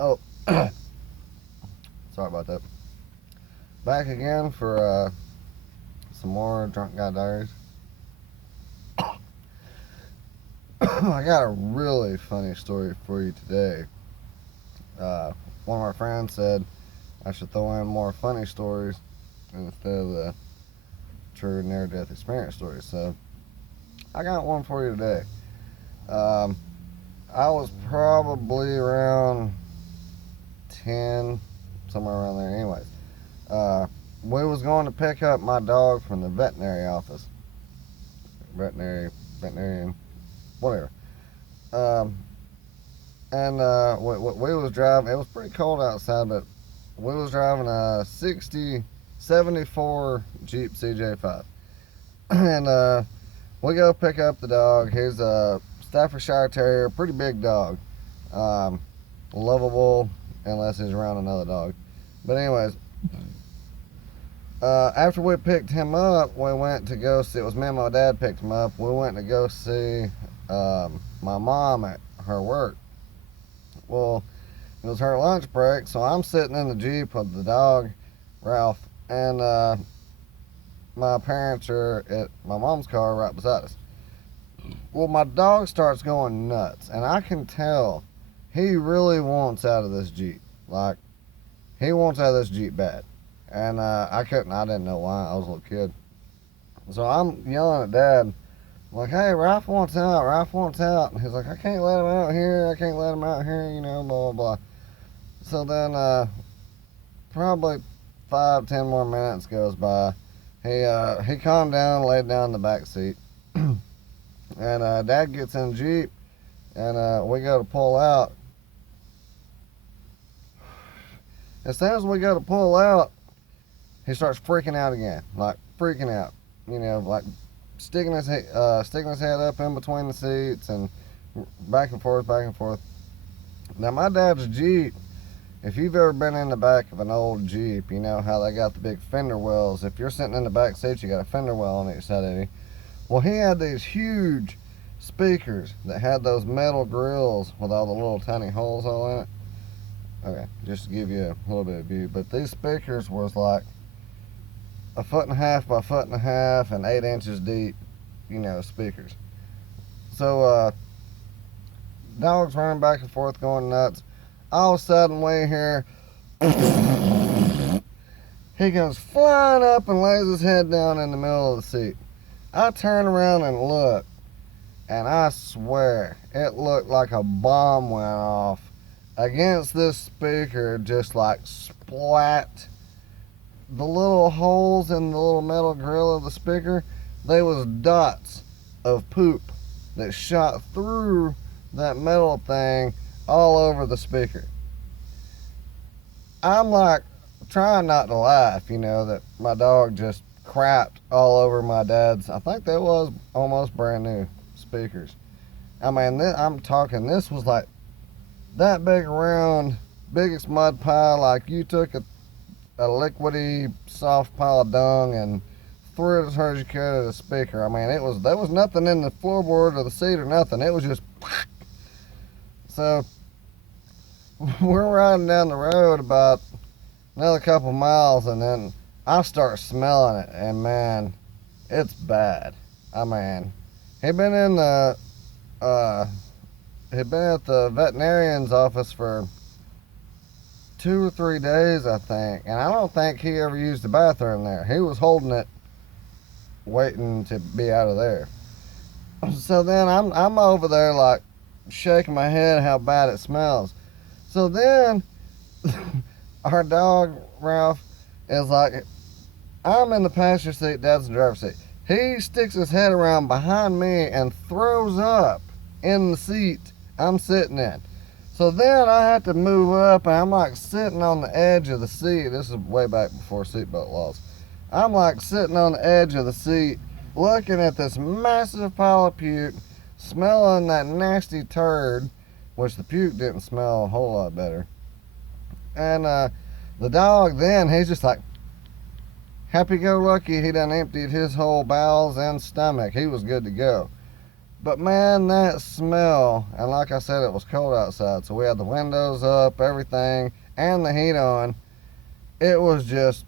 Oh, sorry about that. Back again for some more Drunk Guy Diaries. I got a really funny story for you today. Uh, One of my friends said I should throw in more funny stories instead of the true near death experience stories. So I got one for you today. Um, I was probably around 10, somewhere around there. Anyways, uh, we was going to pick up my dog from the veterinary office. Veterinarian, whatever. Um, and we was driving. It was pretty cold outside, but we was driving a 74 Jeep CJ5. And we go pick up the dog. He's a Staffordshire Terrier, pretty big dog. Um, Lovable unless he's around another dog. But anyways, after we picked him up, we went to go see. It was me and my dad picked him up. We went to go see my mom at her work. Well, it was her lunch break, so I'm sitting in the Jeep with the dog, Ralph, and my parents are at my mom's car right beside us. Well, my dog starts going nuts, and I can tell he really wants out of this Jeep. Like, he wants out of this Jeep bad. And I didn't know why. I was a little kid. So I'm yelling at Dad, like, hey, Ralph wants out, Ralph wants out. And he's like, I can't let him out here, I can't let him out here, blah, blah, blah. So then, probably 5, 10 more minutes goes by. He calmed down, laid down in the back seat. And Dad gets in the Jeep, and we go to pull out. As soon as we go to pull out, he starts freaking out again, like freaking out. Like sticking his head up in between the seats and back and forth, back and forth. Now my dad's Jeep. If you've ever been in the back of an old Jeep, you know how they got the big fender wells. If you're sitting in the back seat, you got a fender well on each side of you. Well, he had these huge speakers that had those metal grills with all the little tiny holes all in it. Okay, just to give you a little bit of view. But these speakers was like a 1.5 by 1.5 and 8 inches deep, speakers. So, dog's running back and forth going nuts. All of a sudden, we hear he goes flying up and lays his head down in the middle of the seat. I turn around and look, and I swear it looked like a bomb went off against this speaker, just like splat. The little holes in the little metal grill of the speaker, they was dots of poop that shot through that metal thing all over the speaker. I'm like trying not to laugh, that my dog just crapped all over my dad's. I think that was almost brand new speakers. I mean, I'm talking, this was like that big around, biggest mud pile, like you took a liquidy, soft pile of dung and threw it as hard as you could at a speaker. I mean, there was nothing in the floorboard or the seat or nothing. It was just. So we're riding down the road about another couple miles, and then I start smelling it, and man, it's bad. I mean, he'd been in the he'd been at the veterinarian's office for 2 or 3 days, I think, and I don't think he ever used the bathroom there. He was holding it, waiting to be out of there. So then I'm over there like shaking my head how bad it smells. So then our dog Ralph is like, I'm in the passenger seat, Dad's in the driver's seat. He sticks his head around behind me and throws up in the seat I'm sitting in. So then I had to move up, and I'm like sitting on the edge of the seat. This is way back before seatbelt laws. I'm like sitting on the edge of the seat, looking at this massive pile of puke, smelling that nasty turd, which the puke didn't smell a whole lot better. And the dog then, he's just like, happy-go-lucky, he done emptied his whole bowels and stomach. He was good to go. But man, that smell, and like I said, it was cold outside, so we had the windows up, everything, and the heat on. It was just